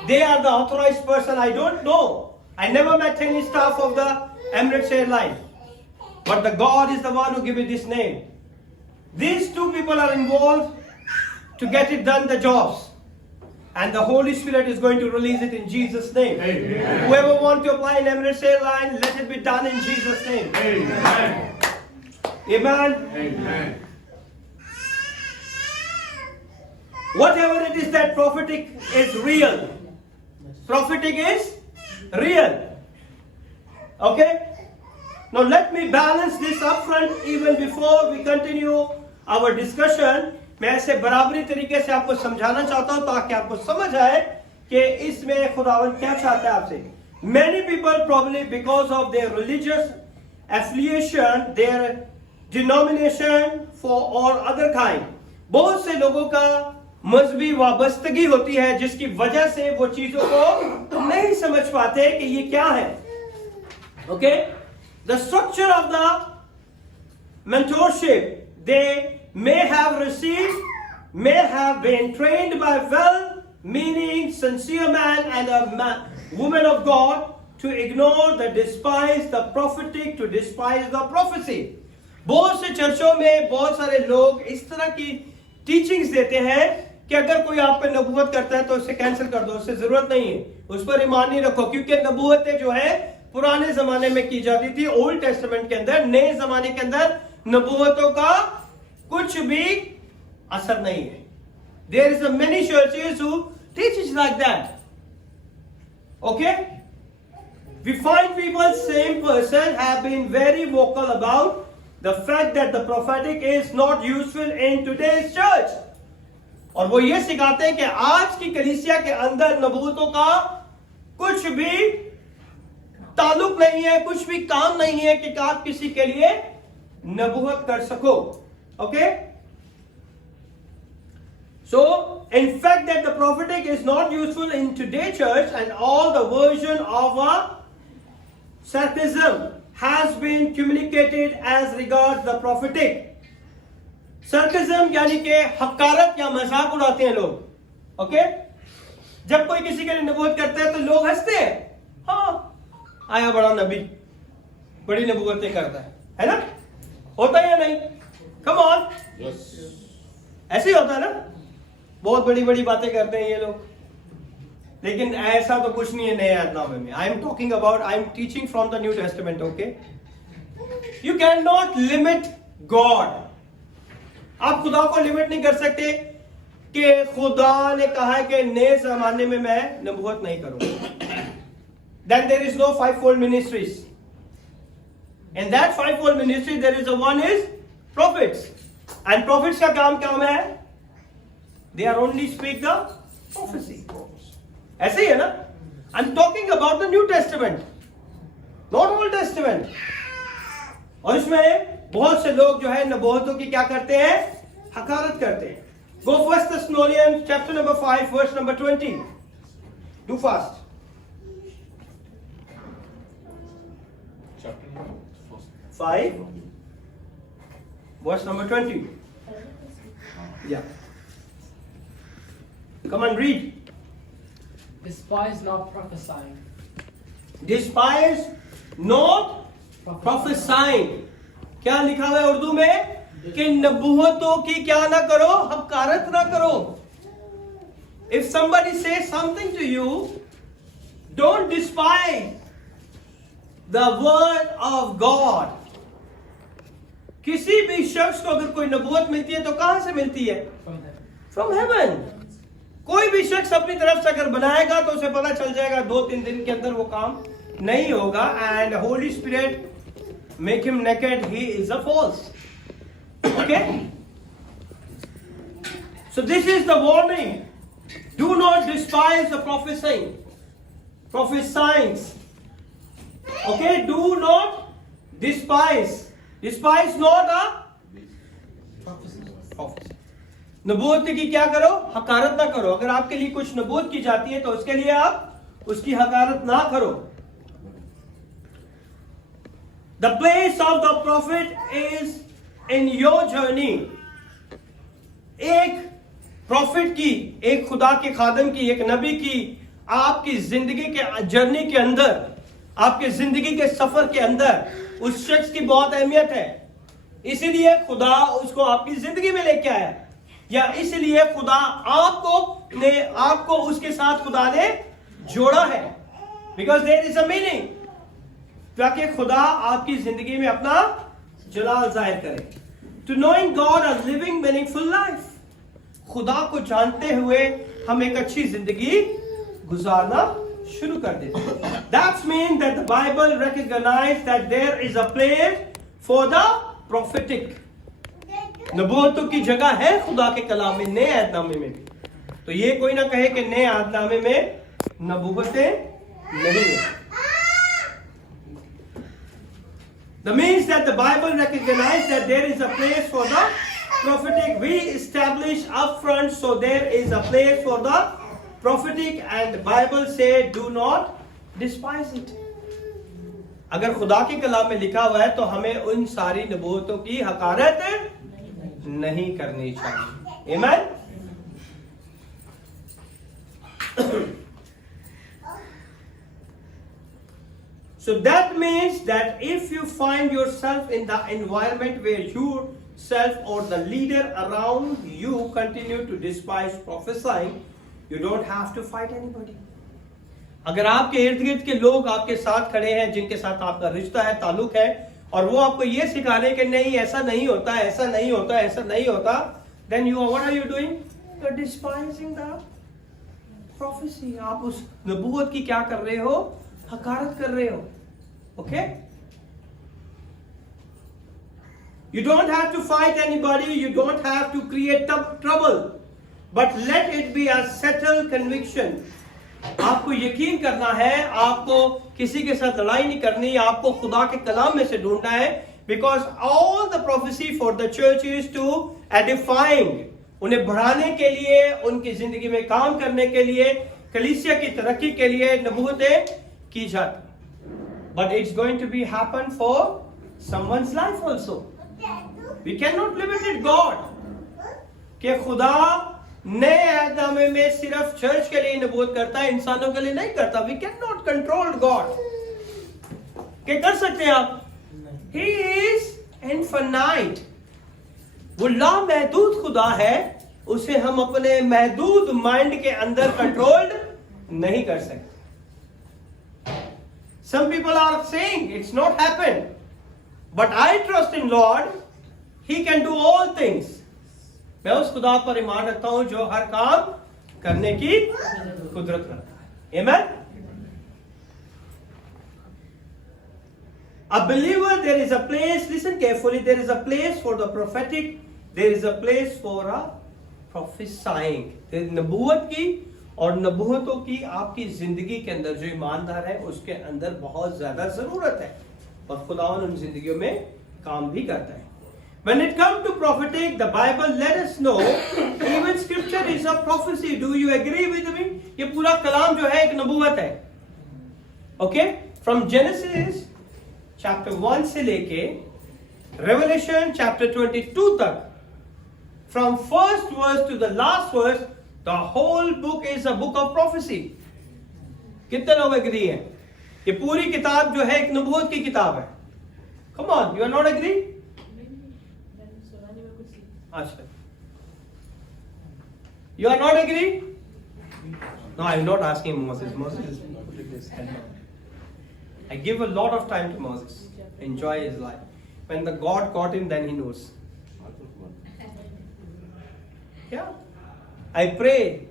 They are the authorized person. I don't know. I never met any staff of the Emirates Airline. But the God is the one who gave me this name. These two people are involved to get it done, the jobs. And the Holy Spirit is going to release it in Jesus' name. Amen. Whoever wants to apply in Emirates Airline, let it be done in Jesus' name. Amen. Amen. Amen. Whatever it is that prophetic is real. Prophetic is real. Okay? Now let me balance this up front even before we continue our discussion. मैं ऐसे बराबरी तरीके से आपको समझाना चाहता हूं ताकि आपको समझ आए कि इसमें खुदावंद क्या चाहता है आपसे. Many people probably because of their religious affiliation, their denomination for or other kind, बहुत से लोगों का मजहबी वाबस्तगी होती है जिसकी वजह से वो चीजों को नहीं समझ पाते कि ये क्या है. Okay? The structure of the mentorship they may have received, may have been trained by well-meaning, sincere man and a woman of God to ignore, the despise the prophetic, to despise the prophecy. बहुत से चर्चों में बहुत सारे लोग इस तरह की teachings देते हैं कि अगर कोई आप पे नबूवत करता है तो उसे कैंसिल कर दो, उससे जरूरत नहीं है, उस पर ईमान नहीं रखो, क्योंकि नबूवतें जो है पुराने जमाने में की जाती थी, ओल्ड टेस्टामेंट के अंदर. नए जमाने के अंदर नबूवतों का कुछ भी असर नहीं है. There is a many churches who teaches like that. Okay? We find people, same person, have been very vocal about the fact that the prophetic is not useful in today's church. और वो ये सिखाते हैं कि आज की कलीसिया के अंदर नबूवतों का कुछ भी ताल्लुक नहीं है, कुछ भी काम नहीं है कि आप किसी के लिए नबूवत कर सको. Okay? So, in fact that the prophetic is not useful in today's church, and all the version of a sarcasm has been communicated as regards the prophetic. Sarcasm यानी कि हकारत या मजाक उड़ाते हैं लोग. ओके? जब कोई किसी के लिए नबूवत करता है तो लोग हंसते हैं. हाँ, आया बड़ा नबी, बड़ी नबूवतें करता है ना? होता है या नहीं? Come on. Yes. ऐसे ही होता है ना? बहुत बड़ी बड़ी बातें करते हैं ये लोग, लेकिन ऐसा तो कुछ नहीं है नए ऐतनामे में. I am talking about, I am teaching from the New Testament. Okay? You cannot limit God. आप खुदा को लिमिट नहीं कर सकते कि खुदा ने कहा है कि नए जमाने में मैं नबूवत नहीं करूंगा. Then there is no fivefold ministries. In that fivefold ministry there is a one is prophets. And prophets का काम है? They are only speak the prophecy. ऐसे ही है ना? I'm talking about the New Testament, not Old Testament. और इसमें बहुत से लोग जो है नबूवतों की क्या करते हैं? हकारत करते हैं. Go 1 Thessalonians chapter number 5 verse number 20. Do fast. Chapter number 5 verse number 20. Yeah. Come on, read. Despise not prophesying. Despise not prophesying. क्या लिखा हुआ है उर्दू में? कि नबूवतों की क्या ना करो, हकारत ना करो. If somebody says something to you, Don't despise the word of God. किसी भी शख्स को अगर कोई नबूवत मिलती है तो कहां से मिलती है? From heaven. From heaven. कोई भी शख्स अपनी तरफ से अगर बनाएगा तो उसे पता चल जाएगा 2-3 दिन के अंदर वो काम नहीं होगा. And Holy Spirit make him naked, he is a false. Okay? So this is the warning. Do not despise the prophesying. Okay? Do not despise. Despise not a prophecy. नबूवत की क्या करो? हकारत ना करो. अगर आपके लिए कुछ नबूवत की जाती है तो उसके लिए आप उसकी हकारत ना करो. The place of the prophet is in your journey. एक प्रॉफिट की, एक खुदा के खादम की, एक नबी की आपकी जिंदगी के जर्नी के अंदर, आपके जिंदगी के सफर के अंदर उस शख्स की बहुत अहमियत है. इसीलिए खुदा उसको आपकी जिंदगी में लेके आया, या इसलिए खुदा आपको उसके साथ खुदा ने जोड़ा है. Because there is a meaning, ताकि खुदा आपकी जिंदगी में अपना जलाल जाहिर करे. To knowing God a living meaningful life. खुदा को जानते हुए हम एक अच्छी जिंदगी गुजारना शुरू कर देते हैं. That's mean that the Bible recognise that there is a place for the prophetic. नबूवतों की जगह है खुदा के कलाम में, नए अहदनामे में भी. तो ये कोई ना कहे कि नए अहदनामे में नबूवतें नहीं है. That means that the Bible recognizes that there is a place for the prophetic. We establish up front, so there is a place for the prophetic, and the Bible says, do not despise it. अगर खुदा के कलाम में लिखा हुआ है तो हमें उन सारी नबूवतों की हकारत नहीं करनी चाहिए. Amen? So that means that if you find yourself in the environment where yourself or the leader around you continue to despise prophesying, you don't have to fight anybody. अगर आपके इर्द गिर्द के लोग आपके साथ खड़े हैं, जिनके साथ आपका रिश्ता है, ताल्लुक है, और वो आपको ये सिखा रहे हैं कि नहीं ऐसा नहीं होता, ऐसा नहीं होता, ऐसा नहीं होता, then what are you doing? You are despising the prophecy. आप उस नबूवत की क्या कर रहे हो? हकारत कर रहे हो. Okay? You don't have to fight anybody, you don't have to create trouble, but let it be a settled conviction. आपको यकीन करना है, आपको किसी के साथ लड़ाई नहीं करनी, आपको खुदा के कलाम में से ढूंढना है. Because all the prophecy for the church is to edifying, उन्हें बढ़ाने के लिए, उनकी जिंदगी में काम करने के लिए, कलीसिया की तरक्की के लिए नबूवतें की जाती. But it's going to be happen for someone's life also. We cannot limit it God. कि खुदा नए अहदनामे में सिर्फ चर्च के लिए नबूवत करता है, इंसानों के लिए नहीं करता. We cannot control God. क्या कर सकते हैं आप? He is infinite. वो लामहदूद खुदा है, उसे हम अपने महदूद माइंड के अंदर कंट्रोल नहीं कर सकते. Some people are saying it's not happened, but I trust in Lord. He can do all things. मैं उस खुदा पर ईमान रखता हूं जो हर काम करने की कुदरत रखता है. Amen. A believer, there is a place. Listen carefully. There is a place for the prophetic. There is a place for a prophesying. There is नबूवत की और नबूवतों की आपकी जिंदगी के अंदर जो ईमानदार है उसके अंदर बहुत ज्यादा जरूरत है, और खुदावन उन जिंदगियों में काम भी करता है. When it comes to prophetic, the Bible let us know even scripture is a prophecy. Do you agree with me? ये पूरा कलाम जो है एक नबूवत है. Okay? From Genesis chapter 1 से लेके Revelation chapter 22 तक, from first verse to the last verse, the whole book is a book of prophecy. कितने लोग एग्री हैं? ये पूरी किताब जो है एक नबूवत की किताब है. Come on, you are not agree? अच्छा, you are not agree? No, I am not asking Moses. Moses. this and that. I give a lot of time to Moses. Enjoy his life. When the God caught him, then he knows. Yeah. I pray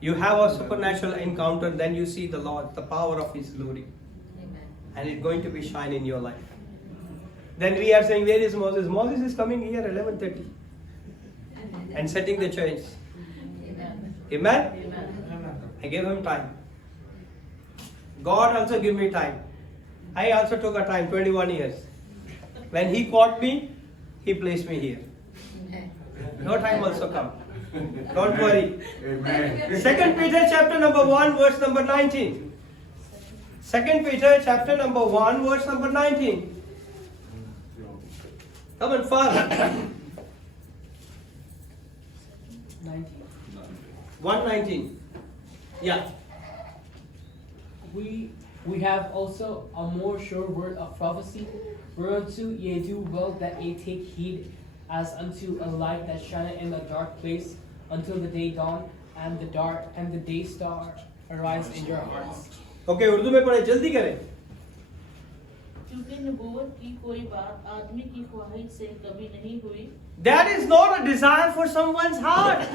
you have a supernatural encounter, then you see the Lord, the power of His glory. Amen. And it's going to be shine in your life. Then we are saying, where is Moses? Moses is coming here 11:30 and setting the church. Amen. Amen? I gave him time. God also gave me time. I also took a time, 21 years. When He caught me, He placed me here. Amen. Your time also come. Don't worry. Amen. 2 Peter chapter number 1 verse number 19. 2 Peter chapter number 1 verse number 19. Come on, fast. 19. 119. Yeah. We have also a more sure word of prophecy, whereunto ye do well that ye take heed, as unto a light that shineth in a dark place, until the day dawn and the day star arise in your hearts. Okay, Urdu में पढ़े, जल्दी करें. क्योंकि नबूवत की कोई बात आदमी की ख्वाहिश से कभी नहीं हुई. That is not a desire for someone's heart.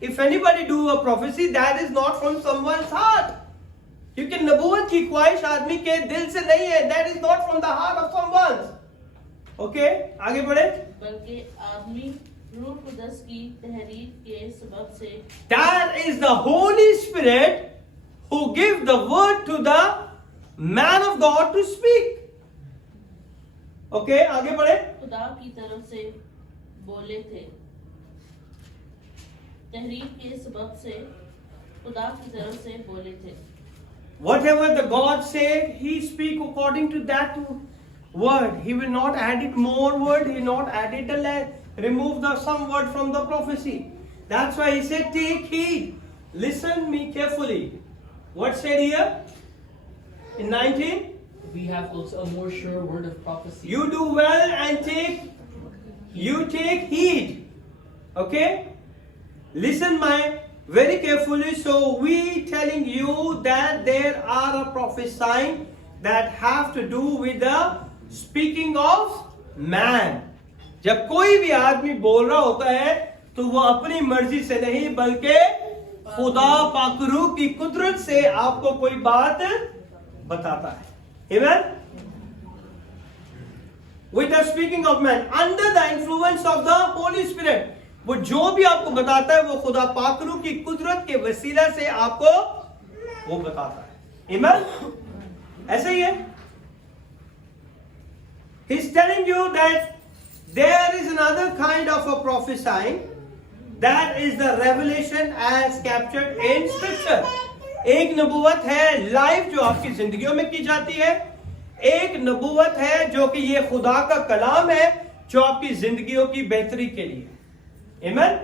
If anybody do a prophecy, that is not from someone's heart. क्योंकि नबूवत की ख्वाहिश आदमी के दिल से नहीं है. That is not from the heart of someone's. Okay, आगे बढ़े. बल्कि आदमी रूह कुदस की तहरीर के सबब से That is the Holy Spirit who give the word to the man of God to speak. Okay, आगे बढ़े. खुदा की तरफ से बोले थे. तहरीर के सबब से खुदा की तरफ से बोले थे. Whatever the God said, He speak according to that word. He will not add it more word. He will not add it remove the some word from the prophecy. That's why He said, take heed. Listen me carefully. What said here? In 19? We have also a more sure word of prophecy. You do well and take heed. Okay? Listen very carefully. So we telling you that there are a prophesying that have to do with the speaking of man. जब कोई भी आदमी बोल रहा होता है तो वो अपनी मर्जी से नहीं बल्कि खुदा पाकरू की कुदरत से आपको कोई बात बताता है. Amen? With the speaking of man, under the influence of the Holy Spirit, वो जो भी आपको बताता है वो खुदा पाकरू की कुदरत के वसीला से आपको वो बताता है. Amen? ऐसे ही है. He's telling you that there is another kind of a prophesying, that is the revelation as captured in scripture. एक नबूवत है लाइव जो आपकी जिंदगियों में की जाती है. एक नबूवत है जो कि ये खुदा का कलाम है जो आपकी जिंदगियों की बेहतरी के लिए. Amen?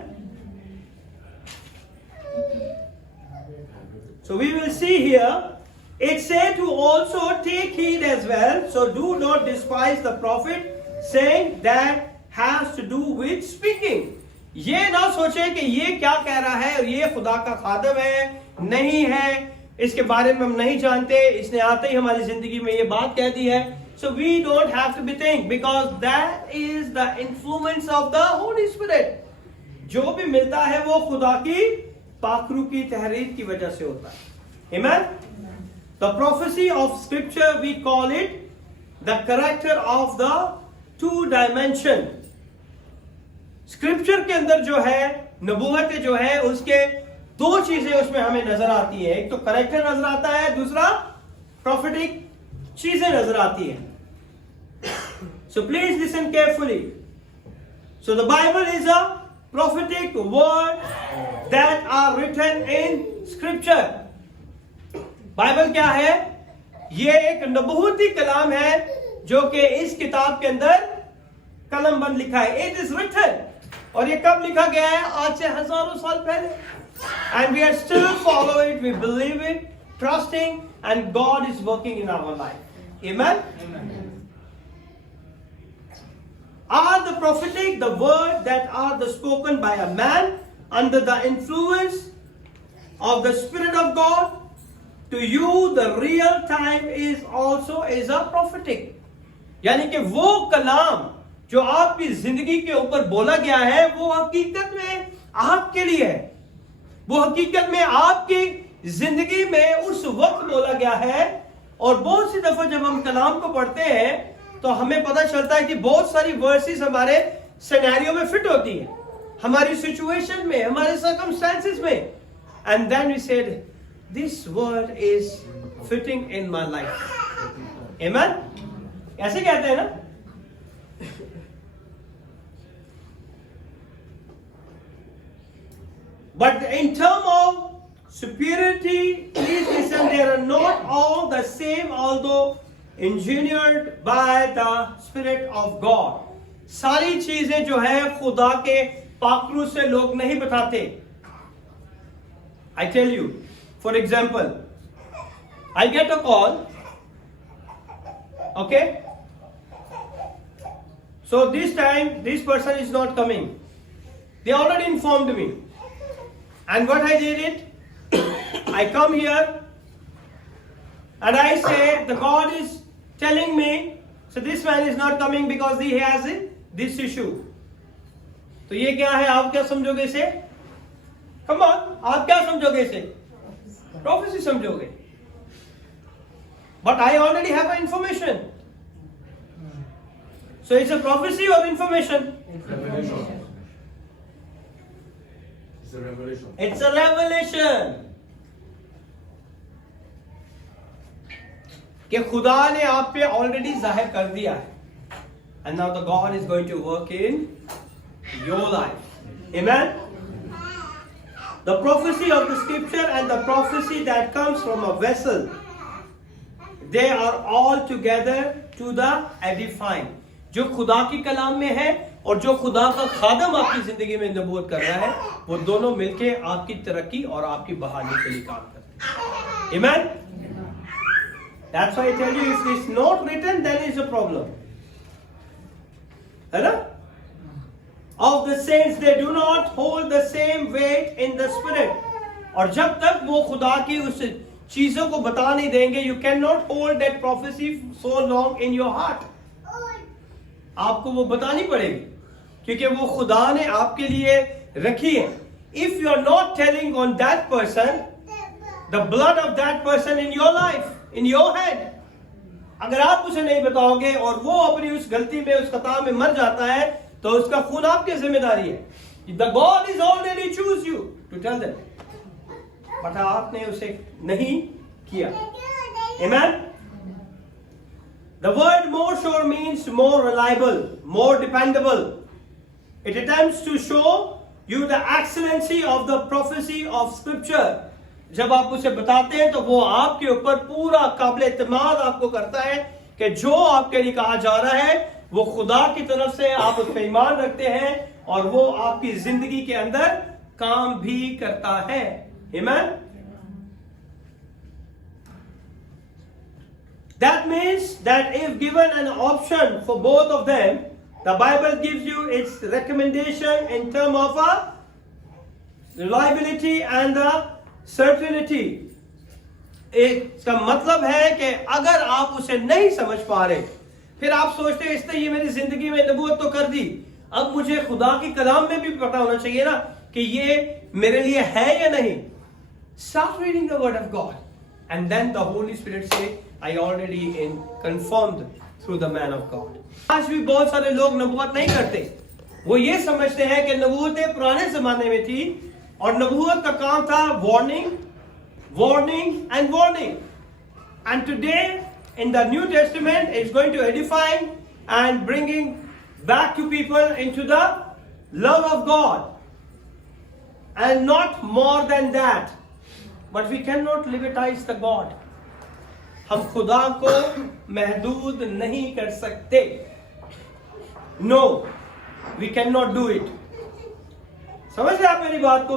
So we will see here, it said to also take heed as well. So do not despise the prophet, saying that has to do with speaking. ये ना सोचे कि ये क्या कह रहा है और ये खुदा का खादम है, नहीं है, इसके बारे में हम नहीं जानते, इसने आते ही हमारी जिंदगी में ये बात कह दी है. So we don't have to be think, because that is the influence of the Holy Spirit. जो भी मिलता है वो खुदा की पाकरू की तहरीर की वजह से होता है. Amen? The prophecy of scripture, we call it the character of the two dimension. Scripture के अंदर जो है नबूवत जो है उसके दो चीजें उसमें हमें नजर आती है. एक तो करेक्टर नजर आता है, दूसरा प्रोफेटिक चीजें नजर आती है. So please listen carefully. So the Bible is a prophetic word that are written in scripture. Bible क्या है? ये एक नबूवती कलाम है जो कि इस किताब के अंदर कलम बंद लिखा है. It is written. और ये कब लिखा गया है? आज से हजारों साल पहले. And we are still follow it, we believe it, trusting, and God is working in our life. Amen? Are the prophetic the word that are the spoken by a man under the influence of the Spirit of God, to you the real time is also is a prophetic. यानी कि वो कलाम जो आपकी जिंदगी के ऊपर बोला गया है वो हकीकत में आपके लिए है, वो हकीकत में आपकी जिंदगी में उस वक्त बोला गया है। और बहुत सी दफा जब हम कलाम को पढ़ते हैं तो हमें पता चलता है कि बहुत सारी वर्सेस हमारे सिनेरियो में फिट होती है, हमारी सिचुएशन में, हमारे सर्कमस्टेंसेस में, and then we said this word is fitting in my life. Amen, ऐसे कहते हैं ना। But in terms of superiority, please listen, they are not all the same, although engineered by the Spirit of God. सारी चीजें जो है खुदा के पाखरू से लोग नहीं बताते। I tell you, for example, I get a call, okay? So this time, this person is not coming. They already informed me. And what I did it, I come here and I say the God is telling me, so this man is not coming because he has this issue. तो ये क्या है, आप क्या समझोगे इसे? Come on, आप क्या समझोगे इसे? Prophecy समझोगे. But I already have an information. So it's a prophecy or information? Revelation. It's a revelation. It's a revelation. कि खुदा ने आप पे ऑलरेडी जाहिर कर दिया है, and now the God is going to work in your life. Amen. The prophecy of the scripture and the prophecy that comes from a vessel, they are all together to the edifying. जो खुदा की कलाम में है और जो खुदा का खादम आपकी जिंदगी में नबूवत कर रहा है, वो दोनों मिलके आपकी तरक्की और आपकी बहाली के लिए काम करते हैं। Amen. That's why I tell you, if it's not written, then it's a problem. है ना? Of the saints, they do not hold the same weight in the spirit. और जब तक वो खुदा की उस चीजों को बता नहीं देंगे, you cannot hold that prophecy so long in your heart. आपको वो बतानी पड़ेगी, क्योंकि वो खुदा ने आपके लिए रखी है. If you are not telling on that person, the blood of that person in your life, in your head, अगर आप उसे नहीं बताओगे और वो अपनी उस गलती में, उस खता में मर जाता है, तो उसका खून आपकी जिम्मेदारी है. The God is already choose you to tell them, but आपने उसे नहीं किया. Amen. The word more sure means more reliable, more dependable. It attempts to show you the excellency of the prophecy of scripture. जब आप उसे बताते हैं तो वो आपके ऊपर पूरा काबिल एतमाद आपको करता है कि जो आपके लिए कहा जा रहा है वो खुदा की तरफ से, आप उस पर ईमान रखते हैं और वो आपकी जिंदगी के अंदर काम भी करता है. Amen. That means that if given an option for both of them, the Bible gives you its recommendation in terms of a reliability and the certainty. इसका मतलब है कि अगर आप उसे नहीं समझ पा रहे, फिर आप सोचते हैं इसने ये मेरी जिंदगी में नबूवत तो कर दी, अब मुझे खुदा की कलाम में भी पता होना चाहिए ना कि ये मेरे लिए है या नहीं. Start reading the word of God, and then the Holy Spirit say, I already confirmed through the man of God. आज भी बहुत सारे लोग नबूवत नहीं करते. वो ये समझते हैं कि नबूवतें पुराने जमाने में थी और नबूवत का काम था warning, warning and warning. And today in the New Testament is going to edifying and bringing back to people into the love of God, and not more than that. But we cannot limitize the God. हम खुदा को महदूद नहीं कर सकते. No, we cannot do it. समझ रहे आप मेरी बात को?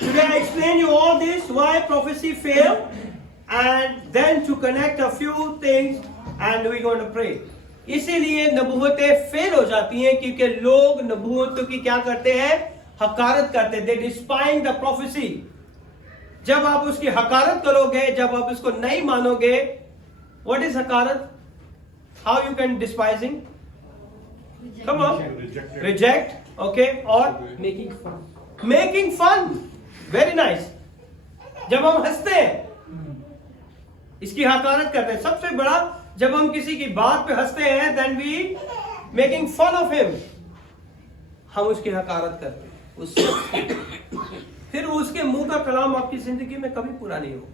Today I explain you all this, why prophecy failed, and then to connect a few things, and we're going to pray. इसीलिए नबूवतें फेल हो जाती हैं क्योंकि लोग नबूवतों की क्या करते हैं? हकारत करते हैं. They despise the prophecy. जब आप उसकी हकारत करोगे, जब आप उसको नहीं मानोगे, व्हाट इज हकारत? How you can despising? Come on, reject, okay, और Making fun. Making fun, very nice. जब हम हंसते हैं, इसकी हकारत करते हैं। सबसे बड़ा, जब हम किसी की बात पे हंसते हैं, then we making fun of him, हम उसकी हकारत करते हैं उससे। फिर उसके मुंह का कलाम आपकी जिंदगी में कभी पूरा नहीं होगा।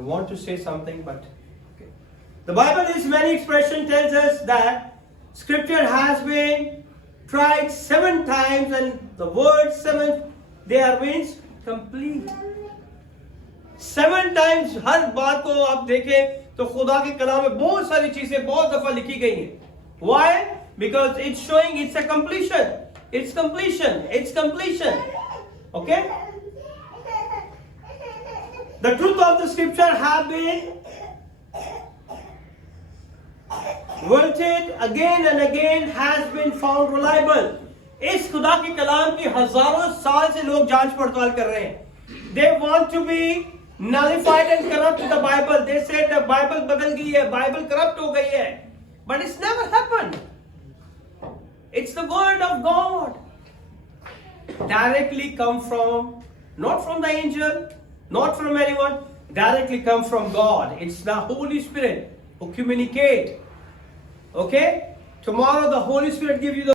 I want to say something, but okay. The Bible is many expression tells us that Scripture has been tried 7 times, and the word 7 there means complete. 7 times हर बात को आप देखें तो खुदा के कलाम में बहुत सारी चीजें बहुत दफा लिखी गई हैं. Why? Because it's showing it's a completion. It's completion. It's completion. Okay? The truth of the scripture have been verted again and again, has been found reliable. इस खुदा के कलाम की हजारों साल से लोग जांच पड़ताल कर रहे हैं. They want to be nullified and corrupt the Bible. They said the Bible बदल गई है, Bible corrupt हो गई है. But it's never happened. It's the word of God. Directly come from, not from the angel, not from anyone, directly come from God. It's the Holy Spirit who communicate. Okay? Tomorrow the Holy Spirit give you the